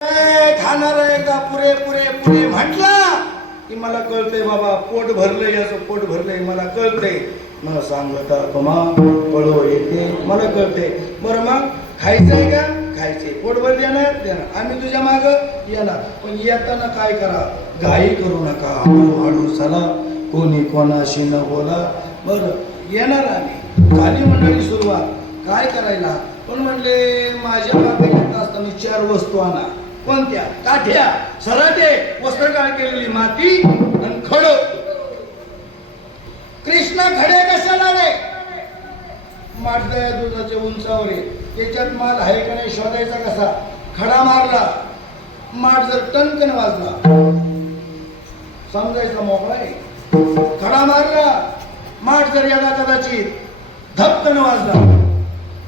खाणार आहे का पुरे पुरे पुरे म्हटलं की मला कळतंय बाबा पोट भरलंय, याचं पोट भरलंय मला कळतंय. मला सांगता तुम्हा पळो येते मला कळतंय. बरं मग खायचंय का? खायचंय. पोटभर देणार आम्ही तुझ्या माग येणार, पण येताना काय करा, घाई करू नका, हळूहळू चला, कोणी कोणाशी न बोला. बरं येणार आम्ही. झाली मंडळी सुरुवात. काय करायला? पण म्हणले माझ्या मागे येत असताना 4 वस्तू आणा. कोणत्या? काठ्या, सराटे, वस्त्रकाळ केलेली माती आणि खड. कृष्ण खडे कशाला रे? माडदया दुधाच्या उंचावर आहे, त्याच्यात माल आहे का नाही शोधायचा कसा? खडा मारला, माठ जर टनकन वाजला समजायचा मोकळा आहे. खडा मारला, माठ जर याला कदाचित धपकन वाजला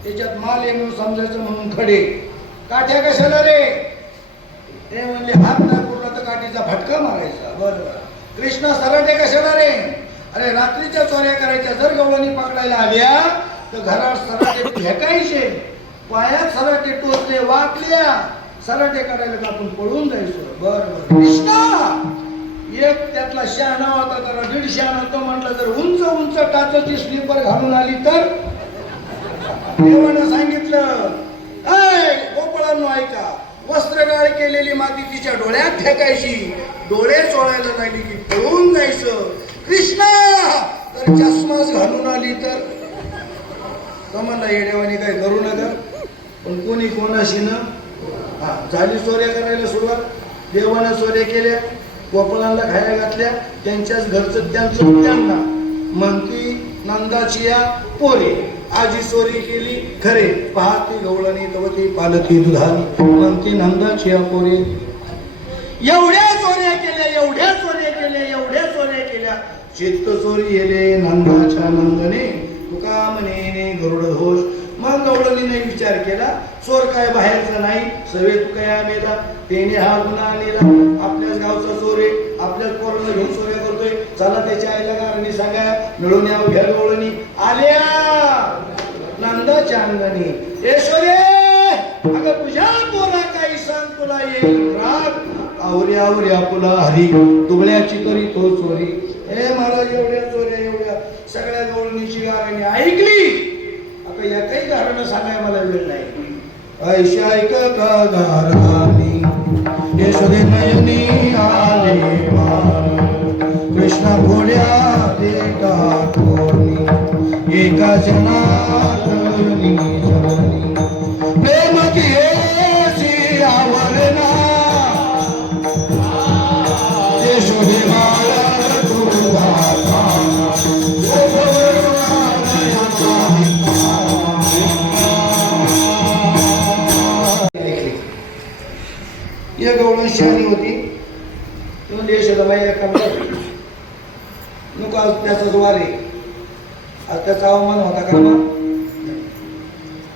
त्याच्यात माल आहे म्हणून समजायचं, म्हणून खडे. काठ्या कशाला रे? ते म्हणले हात नाही पुरला तर काठीचा फटका मारायचा. बरोबर. कृष्णा सराटे कशाला रे? अरे रात्रीच्या चोऱ्या करायच्या, जर गवळणी पकडायला आल्या तर घरात सराटे फेकायचे, पायात सराटे टोचले वाकल्या, सराटे काढायला का आपण पळून जायचो. बरोबर. कृष्णा एक त्यातला शहाणा होता, जरा 1.5 शहाणा होतं. म्हटलं जर उंच उंच टाचाची स्लीपर घालून आली तर देवानं सांगितलं, ऐ गोपाळांनो ऐका, वस्त्रगाळ केलेली माती तिच्या डोळ्यात फेकायची, डोळे चोळायला लागली की पळून जायचं. कृष्णा तर चष्माच घालून आली तर कमाला येड्यावानी काय करू नका. पण कोणी कोणाशी न झाली चोऱ्या करायला सुरुवात. देवानं चोऱ्या केल्या, गोपाळांना खायला घातल्या, त्यांच्याच घरचं त्यांचं त्यांना. म्हणती नंदाची या पोरे आजी चोरी केली खरे, पाहती गवळणी तवती पालती दुधानी. म्हणती नंदाची या पोरे एवढ्या चोऱ्या केल्या, एवढ्या चोऱ्या केल्या, एवढ्या चोऱ्या केल्या, चित्त चोरी गेले नंदाच्या नंदने, तुका म्हणे गरुड घोष. मग गवळणीने विचार केला, चोर काय बाहेरचा नाही, सवे तुकया मेला, त्याने हा गुन्हा नेला, आपल्याच गावचा चोर आहे, आपल्याच पोरांना घेऊन चोऱ्या करतोय, चला त्याच्या आईला गारणी सांगा, मिळून यावं घ्या. गवळणी आल्या नंदाच्या अंगणी. ऐश्वर्ये अगं तुझ्या पोरा काही सांग, तुला येईल राग, आवऱ्या आवऱ्या पुला हरी, दुबळ्याची करी तो चोरी. हे महाराज एवढ्या चोऱ्या, एवढ्या सगळ्या गवळणीची गारणी ऐकली. आता या काही गारणं सांगाय मला वेळ नाही. ऐशा ऐक का गारणी यशोदे नयनी आले पार, कृष्णा घोड्या देता कोणी, एका जनातनी जननी, प्रेम की ऐसी आवरणा, यशोदे माला तुझा या गवळण शहाणी होती. यशोदाबाई नको आज त्याचा द्वार आहे, आज त्याचा अवमान होता का?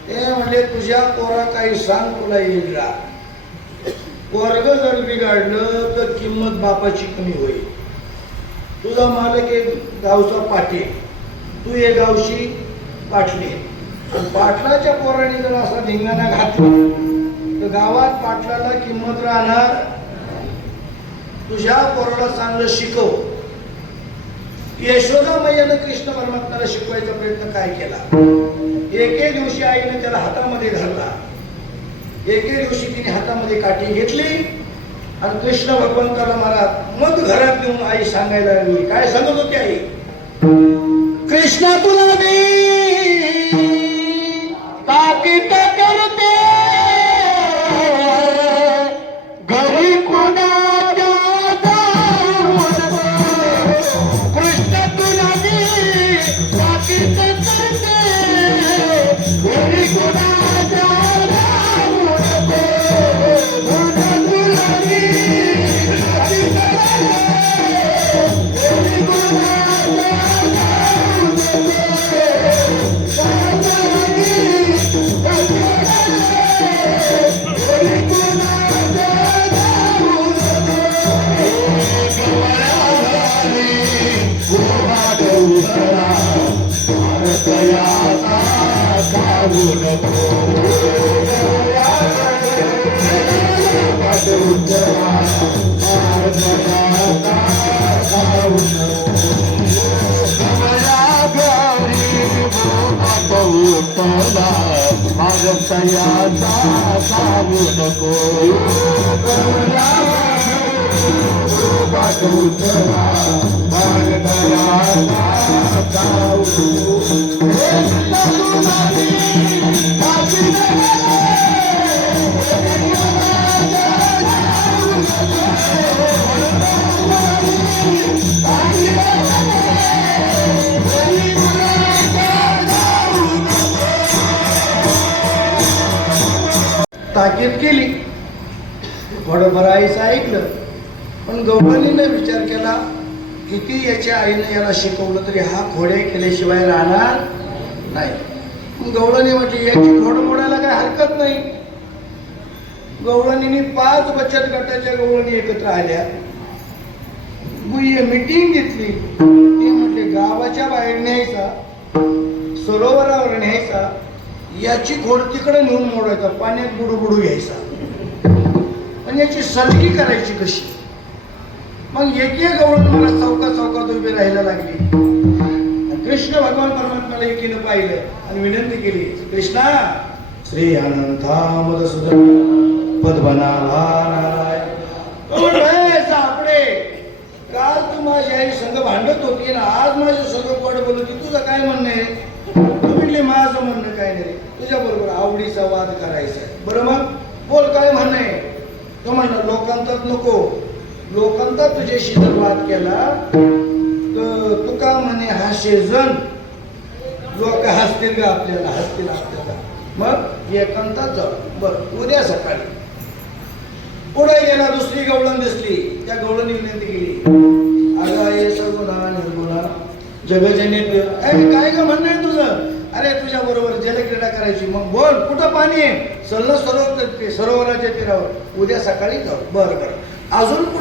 ते म्हणले तुझ्या पोरा काही सांग, तुला येईल रा. वर्ग जर बिघडलं तर किंमत बापाची कमी होईल. तुझा मालक एक गावचा पाटील, तू एक गावची पाटली. पाटलाच्या पोराने जर असा धिंगाणा घातला तर गावात पाटलाला किंमत राहणार. तुझ्या पोराला चांगलं शिकव. यशोदा मैयानं कृष्ण परमात्म्याला शिकवायचा प्रयत्न काय केला? एके दिवशी आईने त्याला हातामध्ये धरला, एके दिवशी तिने हातामध्ये काठी घेतली आणि कृष्ण भगवंताला महाराज मग घरात घेऊन आई सांगायला लागली. काय सांगत होती आई? कृष्णा तुला मी ताकीद करते, घरी कोणाच्या कृष्ण तुला मी ताकीद करते, घरी कोणाच्या ताकीद केली, थोडं बरं आईचं ऐकलं, पण गवळणीने विचार केला किती याच्या आईने याला शिकवलं तरी हा खोड्या केल्याशिवाय राहणार नाही. मग गवळणी म्हटली याची खोड मोडायला काय हरकत नाही. गवळणीने 5 बचत गटाच्या गवळणी एकत्र आल्या, मीटिंग घेतली. ती म्हटले गावाच्या बाहेर न्यायचा, सरोवरावर न्यायचा, याची खोड तिकडे नेऊन मोडायचा, पाण्यात बुडू बुडू घ्यायचा, पण याची सलगी करायची कशी. मग एक गवळण मला चौकात उभी राहायला लागली. कृष्ण भगवान परमात्म्याला एकीनं पाहिलं आणि विनंती केली, कृष्णा श्री अनंता मधुसूदन पद्मनाभा नारायण सापडे, काल तू माझी आई संघ भांडत होती ना, आज माझ्या संघ कोण बोलवती, तुझं काय म्हणणं आहे? तू म्हटली माझं म्हणणं काय नाही, तुझ्या बरोबर आवडीचा वाद करायचा आहे. बरं मग बोल, काय म्हणणं आहे? तो म्हणला लोकांतात नको, लोकांतात तुझ्याशी जर वाद केला तर तुका म्हणे हाशेजन, लोक हसतील का आपल्याला, हसतील आपल्याला. मग एकांतात जाऊ. बरं, उद्या सकाळी. पुढे गेला, दुसरी गवळण दिसली. त्या गवळणी विनंती केली, अगं हे सगुणा निर्गुणा जगजनित काय का म्हणणं आहे तुझं? अरे तुझ्या बरोबर जलक्रीडा करायची. मग बोल, कुठं पाणी आहे? सरोवराच्या तीरावर. उद्या सकाळी जाऊ. बरं बरं. अजून पुढे